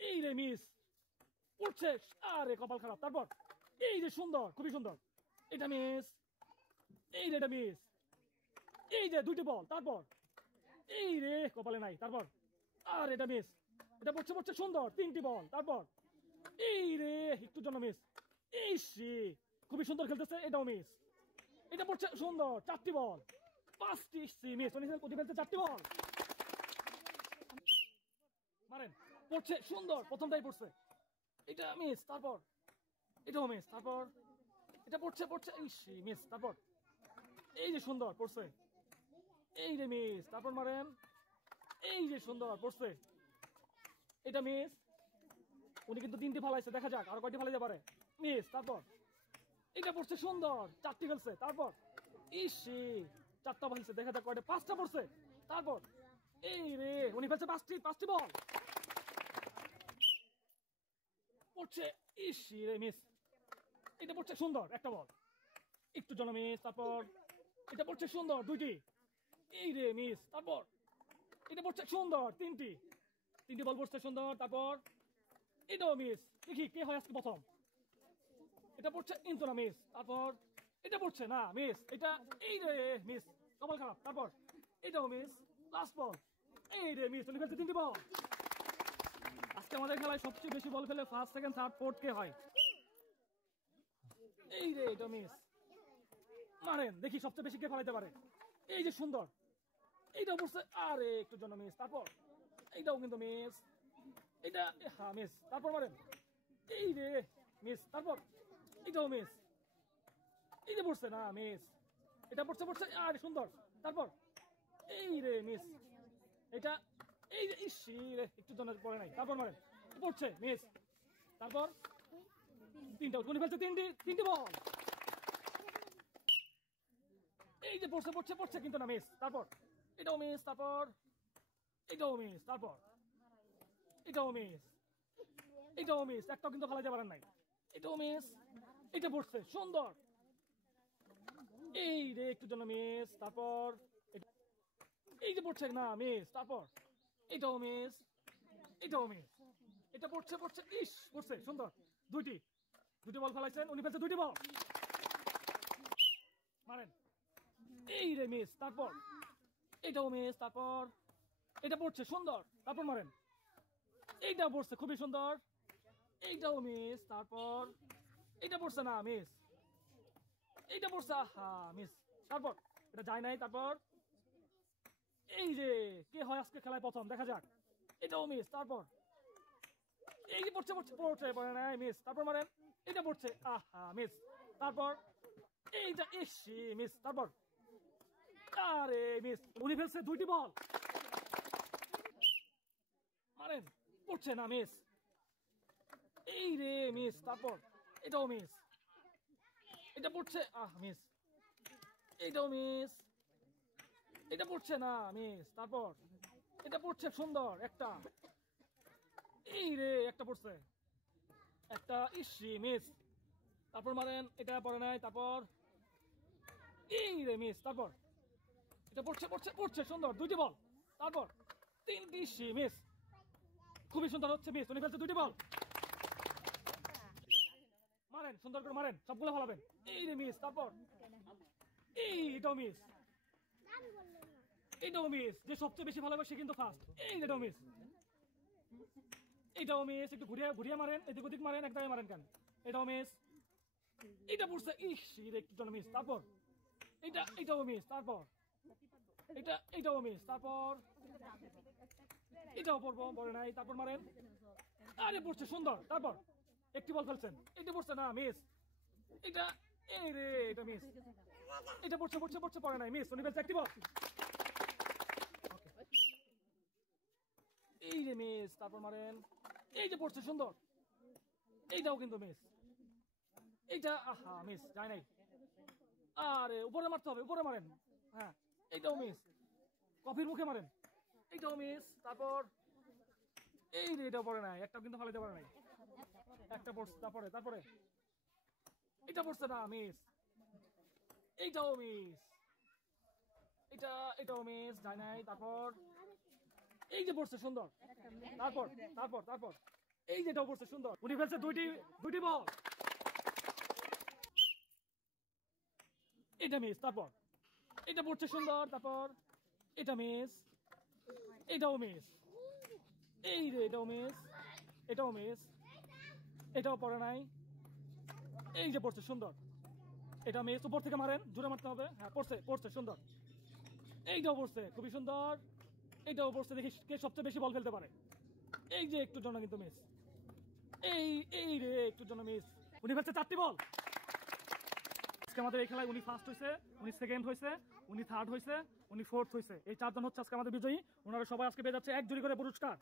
এই রে মিস উঠছে, আরে কপাল খারাপ। তারপর এই যে সুন্দর, খুবই সুন্দর, এটা মিস। এই রে এটা মিস, এই যে দুইটি বল। তারপর এই রে কপালে নাই। তারপর আর এটা মিস, এটা পড়ছে পড়ছে সুন্দর, তিনটি বল। তারপর এই রে একটু জন্য মিস। এই সে খুবই সুন্দর খেলতেছে, এটাও মিস। এটা পড়ছে সুন্দর, চারটি বল, পাঁচটি মিস। উনি ফেলছে চারটি বল। মারেন, পড়ছে সুন্দর, প্রথমটাই পড়ছে, এটা মিস। তারপর এটাও মিস। তারপর এটা পড়ছে পড়ছে মিস। তারপর এই যে সুন্দর পড়ছে, এই যে মিস। তারপর মারেন, এই যে সুন্দর পড়ছে, এটা মিস। উনি কিন্তু তিনটি ফালাইছে, দেখা যাক আর কয়টি ফালাইতে পারে। মিস। তারপর এটা পড়ছে সুন্দর, চারটি ফেলছে। তারপর চারটা ফেলছে, দেখা যাক কয়টা, পাঁচটা পড়ছে। তারপর এই রে উনি ফেলছে পাঁচটি বল, পড়ছে রে মিস। এটা পড়ছে সুন্দর, একটা বল, একটু জন মিস। তারপর এটা পড়ছে সুন্দর, দুইটি, এই রে মিস। তারপর এটা পড়ছে সুন্দর, তিনটি বল পড়ছে সুন্দর। তারপর এটাও মিস। দেখি কে হয় আজকে প্রথম। এটা পড়ছে কিন্তু না, মিস। তারপর এটা পড়ছে না, মিস। এটা এই রে মিস, কপাল খারাপ। তারপর এটাও মিস, লাস্ট বল, এই রে মিস। উনি ফেলছে তিনটি বল। আজকে আমাদের খেলায় সবচেয়ে বেশি বল ফেলে ফার্স্ট, সেকেন্ড, থার্ড, ফোর্থ কে হয়? এই রে এটা মিস। মারেন, দেখি সবচেয়ে বেশি কে ফেলাইতে পারে। এই যে সুন্দর, এইটাও পড়ছে, আরে একটু জন্য মিস। তারপর এইটাও কিন্তু মিস, এটা হ্যাঁ মিস। তারপর মারেন, এই রে মিস। তারপর এটাও মিস, এই যে পড়ছে না, মিস। এটা পড়ছে পড়ছে, আরে সুন্দর। তারপর এই রে মিস, এটা এই যে রে একটু জন্য পড়ে নাই। তারপর মারেন, পড়ছে মিস। তারপর তিনটা উনি ফেলছে তিনটি বল, এই যে পড়ছে পড়ছে পড়ছে কিন্তু না, মিস। তারপর এটাও মিস। তারপর এটাও মিস। তারপর এটাও মিস, এটাও মিস, একটাও কিন্তু ফেলাইতে পারেন নাই। এটাও মিস, এটা পড়ছে সুন্দর, এই রে একটু জন্য মিস। তারপর এই যে পড়ছে না, মিস। তারপর এটাও মিস, এটাও মিস, এটা পড়ছে পড়ছে পড়ছে সুন্দর, দুটি বল ফেলাইছেন, উনি ফেলছে দুইটি বল। মারেন, এই রে মিস। তারপর এটাও মিস। তারপর এটা পড়ছে সুন্দর। তারপর মারেন, এইটা পড়ছে খুবই সুন্দর, এইটাও মিস। তারপর এটা পড়ছে না, মিস। এইটা পড়ছে, হা মিস। তারপর এটা যায় নাই। তারপর এই যে কে হয় আজকে খেলায় প্রথম, দেখা যাক। এটাও মিস। তারপর এই যে পড়ছে পড়ছে পড়ছে পড়ে নাই, মিস। তারপর মারেন, এটা পড়ছে, আহা মিস। তারপর এইটা মিস। তারপর আরে মিস, উনি ফেলছে দুইটি বল। মারেন, পড়ছে না, মিস। এই রে মিস। তারপর এটাও মিস, এটা পড়ছে, মিস। এইটাও মিস, এটা পড়ছে না, মিস। তারপর এটা পড়ছে সুন্দর, একটা, এই রে একটা পড়ছে, একটা, মিস। তারপর মারেন, এটা পড়ে নাই। তারপর এই রে মিস। তারপর এটা পড়ছে পড়ছে পড়ছে সুন্দর, দুইটি বল। তারপর তিনটি মিস, খুবই সুন্দর হচ্ছে, মিস। উনি ফেলছে দুইটি বল। মারেন, সুন্দর করে মারেন, সবগুলো ফলাবেন। এই রে মিস। তারপর এইটাও মিস, এইটাও মিস। যে সবচেয়ে বেশি ভালো সে কিন্তু ফার্স্ট। এইটাও মিস, এইটাও মিস। একটু ঘুরিয়ে ঘুরিয়ে মারেন, এদিক ওদিক মারেন, এক জায়গায় মারেন কেন। এটাও মিস, এটা পড়ছে, একটু জন্য মিস। তারপর এটাও মিস। তারপর এটাও মিস। তারপর এটাও পড়বো, পড়ে নাই। তারপর মারেন, আরে পড়ছে সুন্দর। তারপর একটি বল ফেলছেন, এটা পড়ছে না, মিস। এটা এই রে এটা মিস, এটা পড়ছে পড়ছে পড়ছে পড়ে নাই, মিস। উনি ফেলছে একটি বল, এই রে মিস। তারপর মারেন, এই যে পড়ছে সুন্দর, এইটাও কিন্তু মিস। এইটা আহা মিস, যায় নাই। আরে উপরে মারতে হবে, উপরে মারেন। হ্যাঁ, এইটাও মিস, কফির মুখে মারেন, এইটাও মিস। তারপর এই রে এটাও পড়ে নাই, একটাও কিন্তু ফালাইতে পারে নাই, একটা পড়ছে। তারপরে এটা পড়ছে না, মিস। এইটাও মিস, এটাও মিস, যায় নাই। তারপর এই যে পড়ছে সুন্দর। তারপর তারপর তারপর এই যেটাও পড়ছে সুন্দর, উনি ফেলছে দুইটি বল, এটা মিস। তারপর এটা পড়ছে সুন্দর, তারপর এটা মিস, এটাও মিস, এই রে এটাও মিস, এটাও মিস, এটাও পড়ে নাই, এই যে পড়ছে সুন্দর, এটা মিস। উপর থেকে মারেন, জোরে মারতে হবে। হ্যাঁ পড়ছে সুন্দর, এইটাও পড়ছে খুবই সুন্দর, এটাও পড়ছে। দেখি কে সবচেয়ে বেশি বল ফেলতে পারে। এই যে একটুর জন্য কিন্তু মিস, এই রে একটুর জন্য মিস। উনি ফেলছে 4টি বল। আজকে আমাদের এই খেলায় উনি ফার্স্ট হয়েছে, উনি সেকেন্ড হয়েছে, উনি থার্ড হয়েছে, উনি ফোর্থ হয়েছে। এই 4 জন হচ্ছে আজকে আমাদের বিজয়ী। ওনারা সবাই আজকে পেয়ে যাচ্ছে 1 জুড়ি করে পুরস্কার।